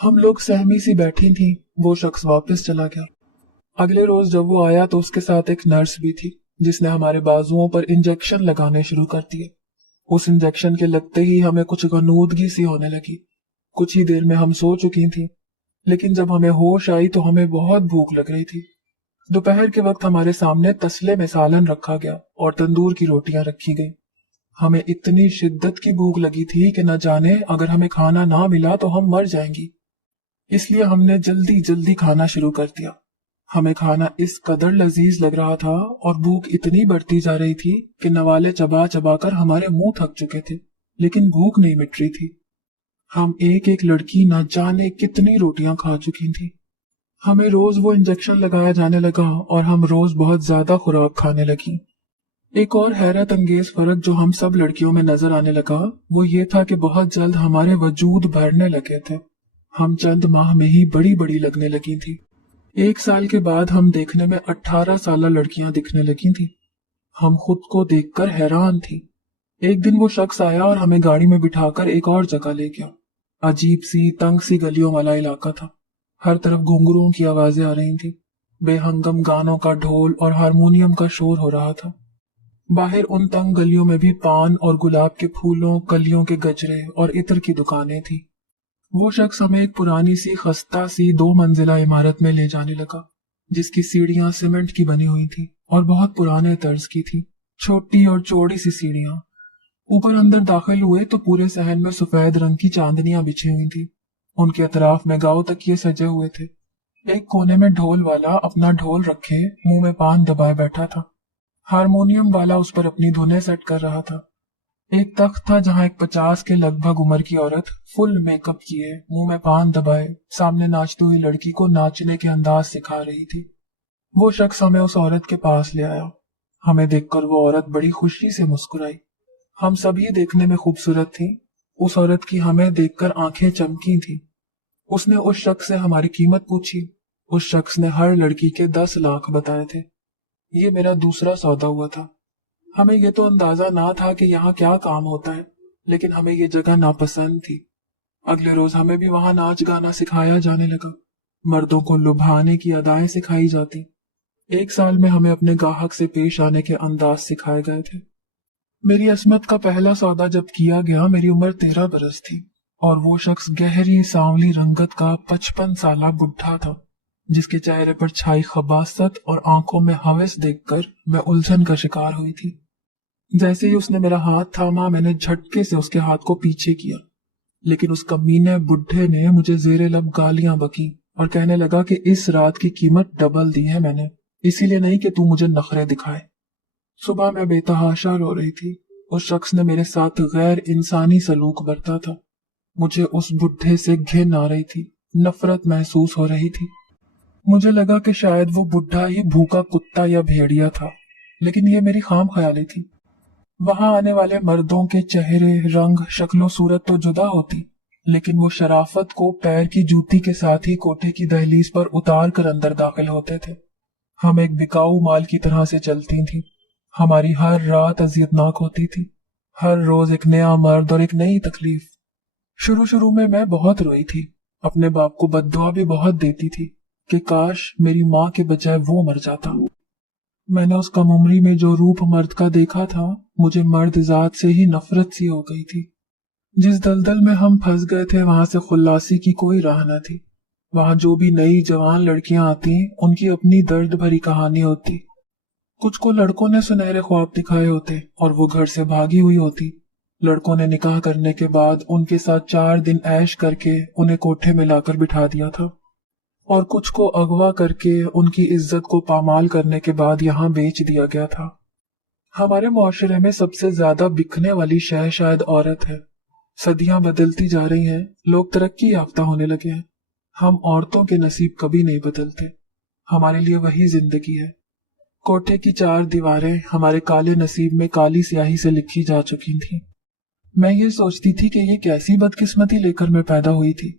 हम लोग सहमी सी बैठी थी। वो शख्स वापस चला गया। अगले रोज जब वो आया तो उसके साथ एक नर्स भी थी, जिसने हमारे बाजुओं पर इंजेक्शन लगाने शुरू कर दिए। उस इंजेक्शन के लगते ही हमें कुछ गनूदगी सी होने लगी। कुछ ही देर में हम सो चुकी थी, लेकिन जब हमें होश आई तो हमें बहुत भूख लग रही थी। दोपहर के वक्त हमारे सामने तसले में सालन रखा गया और तंदूर की रोटियां रखी गई। हमें इतनी शिद्दत की भूख लगी थी कि न जाने अगर हमें खाना ना मिला तो हम मर जाएंगी। इसलिए हमने जल्दी जल्दी खाना शुरू कर दिया। हमें खाना इस कदर लजीज लग रहा था और भूख इतनी बढ़ती जा रही थी कि नवाले चबा चबा कर हमारे मुंह थक चुके थे, लेकिन भूख नहीं मिट रही थी। हम एक एक लड़की न जाने कितनी रोटियां खा चुकी थी। हमें रोज वो इंजेक्शन लगाया जाने लगा और हम रोज बहुत ज्यादा खुराक खाने लगी। एक और हैरत अंगेज फर्क जो हम सब लड़कियों में नजर आने लगा वो ये था कि बहुत जल्द हमारे वजूद भरने लगे थे। हम चंद माह में ही बड़ी बड़ी लगने लगी थी। 1 साल के बाद हम देखने में 18 साल लड़कियां दिखने लगी थी। हम खुद को देखकर हैरान थी। एक दिन वो शख्स आया और हमें गाड़ी में बिठाकर एक और जगह ले गया। अजीब सी तंग सी गलियों वाला इलाका था। हर तरफ घुंघरुओं की आवाजें आ रही थी। बेहंगम गानों का ढोल और हारमोनियम का शोर हो रहा था। बाहर उन तंग गलियों में भी पान और गुलाब के फूलों, कलियों के गजरे और इत्र की दुकानें थी। वो शख्स हमें एक पुरानी सी खस्ता सी 2 मंजिला इमारत में ले जाने लगा, जिसकी सीढ़ियां सीमेंट की बनी हुई थी और बहुत पुराने तर्ज की थी। छोटी और चौड़ी सी सीढ़ियां। ऊपर अंदर दाखिल हुए तो पूरे सहन में सफेद रंग की चांदनियां बिछी हुई थी। उनके अतराफ में गांव तकिए सजे हुए थे। एक कोने में ढोल वाला अपना ढोल रखे मुंह में पान दबाए बैठा था। हारमोनियम वाला उस पर अपनी धुनें सेट कर रहा था। एक तख्त था जहां एक 50 के लगभग उम्र की औरत फुल मेकअप किए, मुंह में पान दबाए, सामने नाचती हुई लड़की को नाचने के अंदाज सिखा रही थी। वो शख्स हमें उस औरत के पास ले आया। हमें देखकर वो औरत बड़ी खुशी से मुस्कुराई। हम सभी देखने में खूबसूरत थी। उस औरत की हमें देखकर आंखें चमकी थी। उसने उस शख्स से हमारी कीमत पूछी। उस शख्स ने हर लड़की के 10 लाख बताए थे। ये मेरा दूसरा सौदा हुआ था। हमें ये तो अंदाजा ना था कि यहाँ क्या काम होता है, लेकिन हमें ये जगह नापसंद थी। अगले रोज हमें भी वहां नाच गाना सिखाया जाने लगा। मर्दों को लुभाने की अदाएं सिखाई जाती। 1 साल में हमें अपने गाहक से पेश आने के अंदाज सिखाए गए थे। मेरी अस्मत का पहला सौदा जब किया गया मेरी उम्र 13 बरस थी और वो शख्स गहरी सांवली रंगत का 55 साला बुढ़ा था, जिसके चेहरे पर छाई खबासत और आंखों में हवस देखकर मैं उलझन का शिकार हुई थी। जैसे ही उसने मेरा हाथ थामा मैंने झटके से उसके हाथ को पीछे किया, लेकिन उस कमीने बुढ़े ने मुझे जेरे लब गालियां बकी और कहने लगा कि इस रात की कीमत डबल दी है मैंने, इसीलिए नहीं कि तू मुझे नखरे दिखाए। सुबह मैं बेतहाशा रो रही थी। उस शख्स ने मेरे साथ गैर इंसानी सलूक बरता था। मुझे उस बुढ़े से घिन आ रही थी, नफरत महसूस हो रही थी। मुझे लगा कि शायद वो बुढ़ा ही भूखा कुत्ता या भेड़िया था, लेकिन ये मेरी खाम ख्याली थी। वहां आने वाले मर्दों के चेहरे, रंग, शक्लो सूरत तो जुदा होती, लेकिन वो शराफत को पैर की जूती के साथ ही कोठे की दहलीज पर उतार कर अंदर दाखिल होते थे। हम एक बिकाऊ माल की तरह से चलती थी। हमारी हर रात अजियतनाक होती थी। हर रोज एक नया मर्द और एक नई तकलीफ। शुरू शुरू में मैं बहुत रोई थी। अपने बाप को बद्दुआ भी बहुत देती थी कि काश मेरी माँ के बजाय वो मर जाता। मैंने उस कम उम्री में जो रूप मर्द का देखा था, मुझे मर्द जात से ही नफरत सी हो गई थी। जिस दलदल में हम फंस गए थे वहां से खुल्लासी की कोई राह न थी। वहां जो भी नई जवान लड़कियां आती उनकी अपनी दर्द भरी कहानी होती। कुछ को लड़कों ने सुनहरे ख्वाब दिखाए होते और वो घर से भागी हुई होती। लड़कों ने निकाह करने के बाद उनके साथ 4 दिन ऐश करके उन्हें कोठे में लाकर बिठा दिया था और कुछ को अगवा करके उनकी इज्जत को पामाल करने के बाद यहाँ बेच दिया गया था। हमारे मुआशरे में सबसे ज्यादा बिकने वाली शय शायद औरत है। सदियां बदलती जा रही हैं, लोग तरक्की याफ्ता होने लगे हैं। हम औरतों के नसीब कभी नहीं बदलते। हमारे लिए वही जिंदगी है। कोठे की 4 दीवारें हमारे काले नसीब में काली स्याही से लिखी जा चुकी थीं। मैं ये सोचती थी कि ये कैसी बदकिस्मती लेकर मैं पैदा हुई थी।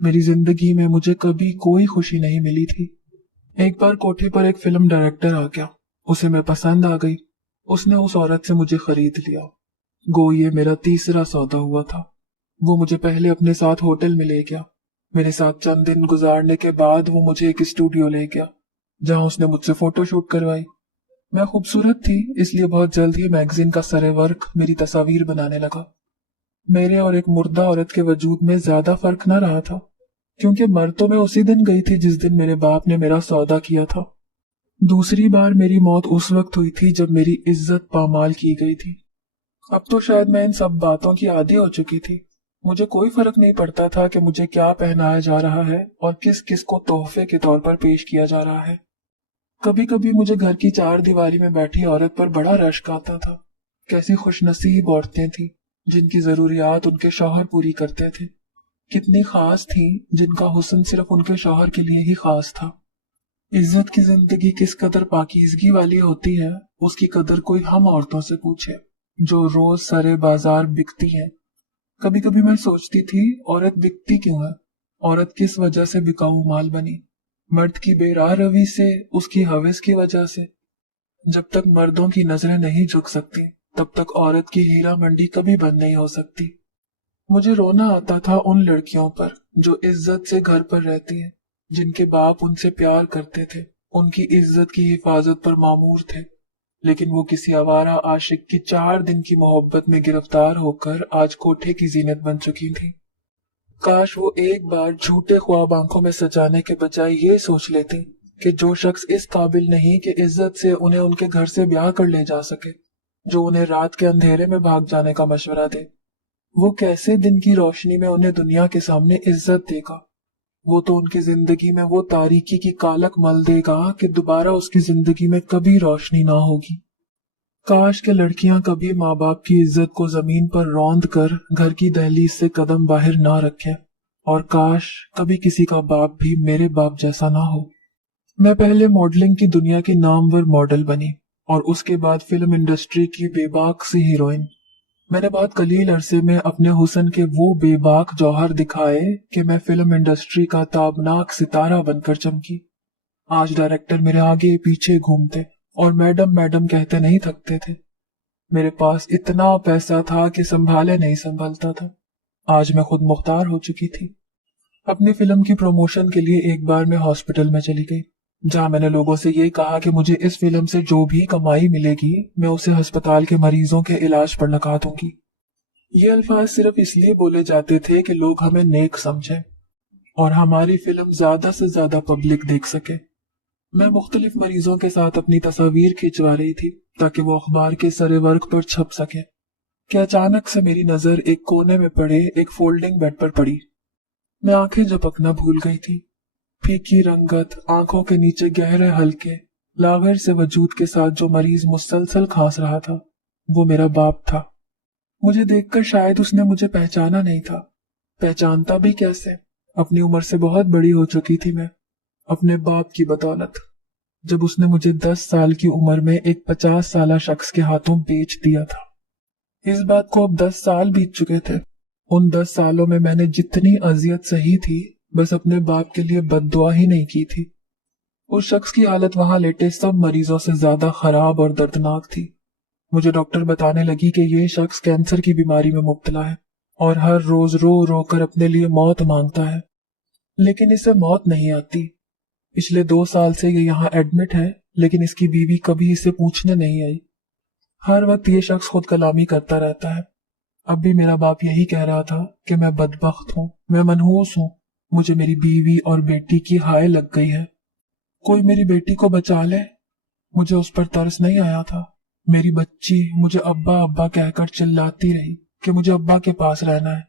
मेरी जिंदगी में मुझे कभी कोई खुशी नहीं मिली थी। एक बार कोठे पर एक फिल्म डायरेक्टर आ गया। उसे मैं पसंद आ गई। उसने उस औरत से मुझे खरीद लिया। गो ये मेरा तीसरा सौदा हुआ था। वो मुझे पहले अपने साथ होटल में ले गया। मेरे साथ चंद दिन गुजारने के बाद वो मुझे एक स्टूडियो ले गया, जहां उसने मुझसे फोटो शूट करवाई। मैं खूबसूरत थी, इसलिए बहुत जल्द ही मैगजीन का सरे वर्क मेरी तस्वीर बनाने लगा। मेरे और एक मुर्दा औरत के वजूद में ज्यादा फर्क न रहा था, क्योंकि मर तो मैं उसी दिन गई थी जिस दिन मेरे बाप ने मेरा सौदा किया था। दूसरी बार मेरी मौत उस वक्त हुई थी जब मेरी इज्जत पामाल की गई थी। अब तो शायद मैं इन सब बातों की आदी हो चुकी थी। मुझे कोई फर्क नहीं पड़ता था कि मुझे क्या पहनाया जा रहा है और किस किस को तोहफे के तौर पर पेश किया जा रहा है। कभी कभी मुझे घर की चार दीवारी में बैठी औरत पर बड़ा रश्क आता था। कैसी खुशनसीब औरतें थीं जिनकी जरूरियात उनके शौहर पूरी करते थे। कितनी खास थीं जिनका हुस्न सिर्फ उनके शौहर के लिए ही खास था। इज्जत की जिंदगी किस कदर पाकीज़गी वाली होती है, उसकी कदर कोई हम औरतों से पूछे जो रोज सरे बाजार बिकती हैं। कभी कभी मैं सोचती थी, औरत बिकती क्यों है? औरत किस वजह से बिकाऊ माल बनी? मर्द की बेराह रवी से, उसकी हवस की वजह से? जब तक मर्दों की नजरें नहीं झुक सकती, तब तक औरत की हीरा मंडी कभी बंद नहीं हो सकती। मुझे रोना आता था उन लड़कियों पर जो इज्जत से घर पर रहती हैं, जिनके बाप उनसे प्यार करते थे, उनकी इज्जत की हिफाजत पर मामूर थे, लेकिन वो किसी आवारा आशिक की 4 दिन की मोहब्बत में गिरफ्तार होकर आज कोठे की जीनत बन चुकी थी। काश वो एक बार झूठे ख्वाब आंखों में सजाने के बजाय ये सोच लेती कि जो शख्स इस काबिल नहीं कि इज्जत से उन्हें उनके घर से ब्याह कर ले जा सके, जो उन्हें रात के अंधेरे में भाग जाने का मशवरा दे, वो कैसे दिन की रोशनी में उन्हें दुनिया के सामने इज्जत देगा? वो तो उनकी जिंदगी में वो तारीकी की कालक मल देगा कि दोबारा उसकी जिंदगी में कभी रोशनी ना होगी। काश के लड़कियां कभी माँ बाप की इज्जत को जमीन पर रौंद कर घर की दहलीज से कदम बाहर ना रखें, और काश कभी किसी का बाप भी मेरे बाप जैसा ना हो। मैं पहले मॉडलिंग की दुनिया की नामवर मॉडल बनी और उसके बाद फिल्म इंडस्ट्री की बेबाक सी हीरोइन। मैंने बहुत कलील अरसे में अपने हुस्न के वो बेबाक जौहर दिखाए कि मैं फिल्म इंडस्ट्री का ताबनाक सितारा बनकर चमकी। आज डायरेक्टर मेरे आगे पीछे घूमते और मैडम मैडम कहते नहीं थकते थे। मेरे पास इतना पैसा था कि संभाले नहीं संभलता था। आज मैं खुद मुख्तार हो चुकी थी। अपनी फिल्म की प्रमोशन के लिए एक बार मैं हॉस्पिटल में चली गई, जहां मैंने लोगों से ये कहा कि मुझे इस फिल्म से जो भी कमाई मिलेगी मैं उसे अस्पताल के मरीजों के इलाज पर लगा दूंगी। ये अल्फाज सिर्फ इसलिए बोले जाते थे कि लोग हमें नेक समझें और हमारी फिल्म ज्यादा से ज्यादा पब्लिक देख सके। मैं मुख्तलिफ मरीजों के साथ अपनी तस्वीर खिंचवा रही थी ताकि वो अखबार के सरे वर्क पर छप सके कि अचानक से मेरी नजर एक कोने में पड़े एक फोल्डिंग बेड पर पड़ी। मैं आंखें झपकना भूल गई थी। फीकी रंगत, आंखों के नीचे गहरे हल्के लागर से वजूद के साथ जो मरीज मुसलसल खांस रहा था, वो मेरा बाप था। मुझे देखकर शायद उसने मुझे पहचाना नहीं था। पहचानता भी कैसे? अपनी उम्र से बहुत बड़ी हो चुकी थी मैं, अपने बाप की बदौलत। जब उसने मुझे 10 साल की उम्र में एक 50 साला शख्स के हाथों बेच दिया था। इस बात को अब 10 साल बीत चुके थे। उन 10 सालों में मैंने जितनी अजियत सही थी, बस अपने बाप के लिए बद्दुआ ही नहीं की थी। उस शख्स की हालत वहां लेटे सब मरीजों से ज्यादा खराब और दर्दनाक थी। मुझे डॉक्टर बताने लगी कि ये शख्स कैंसर की बीमारी में मुब्तला है और हर रोज रो रो कर अपने लिए मौत मांगता है, लेकिन इसे मौत नहीं आती। पिछले 2 साल से ये यहाँ एडमिट है, लेकिन इसकी बीवी कभी इसे पूछने नहीं आई। हर वक्त ये शख्स खुद कलामी करता रहता है। अब भी मेरा बाप यही कह रहा था कि मैं बदबख्त हूँ, मैं मनहूस हूँ, मुझे मेरी बीवी और बेटी की हाय लग गई है, कोई मेरी बेटी को बचा ले। मुझे उस पर तरस नहीं आया था। मेरी बच्ची मुझे अब्बा अब्बा कहकर चिल्लाती रही कि मुझे अब्बा के पास रहना है,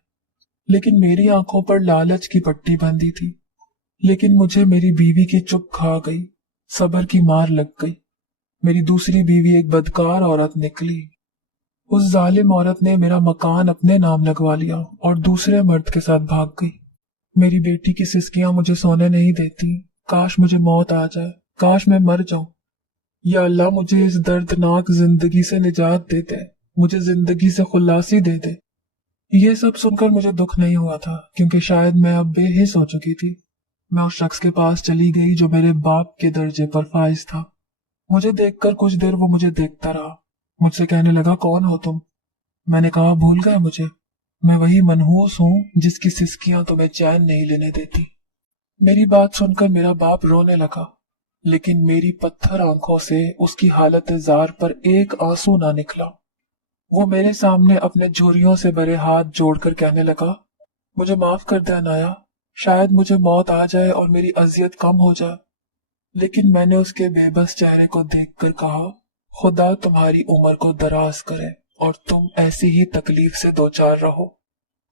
लेकिन मेरी आंखों पर लालच की पट्टी बंधी थी। लेकिन मुझे मेरी बीवी की चुप खा गई, सब्र की मार लग गई। मेरी दूसरी बीवी एक बदकार औरत निकली। उस जालिम औरत ने मेरा मकान अपने नाम लगवा लिया और दूसरे मर्द के साथ भाग गई। मेरी बेटी की सिसकियां मुझे सोने नहीं देती। काश मुझे मौत आ जाए, काश मैं मर जाऊं। या अल्लाह मुझे इस दर्दनाक जिंदगी से निजात दे दे, मुझे जिंदगी से खुलासी दे दे। ये सब सुनकर मुझे दुख नहीं हुआ था, क्योंकि शायद मैं अब बेहिस हो चुकी थी। मैं उस शख्स के पास चली गई जो मेरे बाप के दर्जे पर फाइज था। मुझे देखकर कुछ देर वो मुझे देखता रहा। मुझसे कहने लगा, कौन हो तुम? मैंने कहा, भूल गए मुझे? میں وہی منحوس ہوں جس کی سسکیاں تمہیں چین نہیں لینے دیتی۔ میری بات سن کر میرا باپ رونے لگا، لیکن میری پتھر آنکھوں سے اس کی حالت زار پر ایک آنسو نہ نکلا۔ وہ میرے سامنے اپنے جھریوں سے بھرے ہاتھ جوڑ کر کہنے لگا، مجھے معاف کر دے انایا، شاید مجھے موت آ جائے اور میری اذیت کم ہو جائے۔ لیکن میں نے اس کے بے بس چہرے کو دیکھ کر کہا، خدا تمہاری عمر کو دراز کرے اور تم ایسی ہی تکلیف سے دوچار رہو۔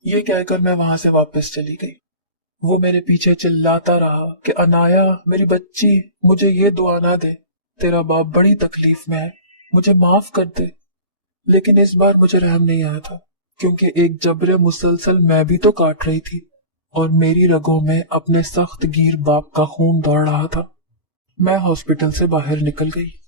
یہ کہہ کر میں وہاں سے واپس چلی گئی۔ وہ میرے پیچھے چلاتا رہا کہ انایا میری بچی، مجھے یہ دعا نہ دے، تیرا باپ بڑی تکلیف میں ہے، مجھے معاف کر دے۔ لیکن اس بار مجھے رحم نہیں آیا تھا، کیونکہ ایک جبر مسلسل میں بھی تو کاٹ رہی تھی اور میری رگوں میں اپنے سخت گیر باپ کا خون دوڑ رہا تھا۔ میں ہاسپٹل سے باہر نکل گئی۔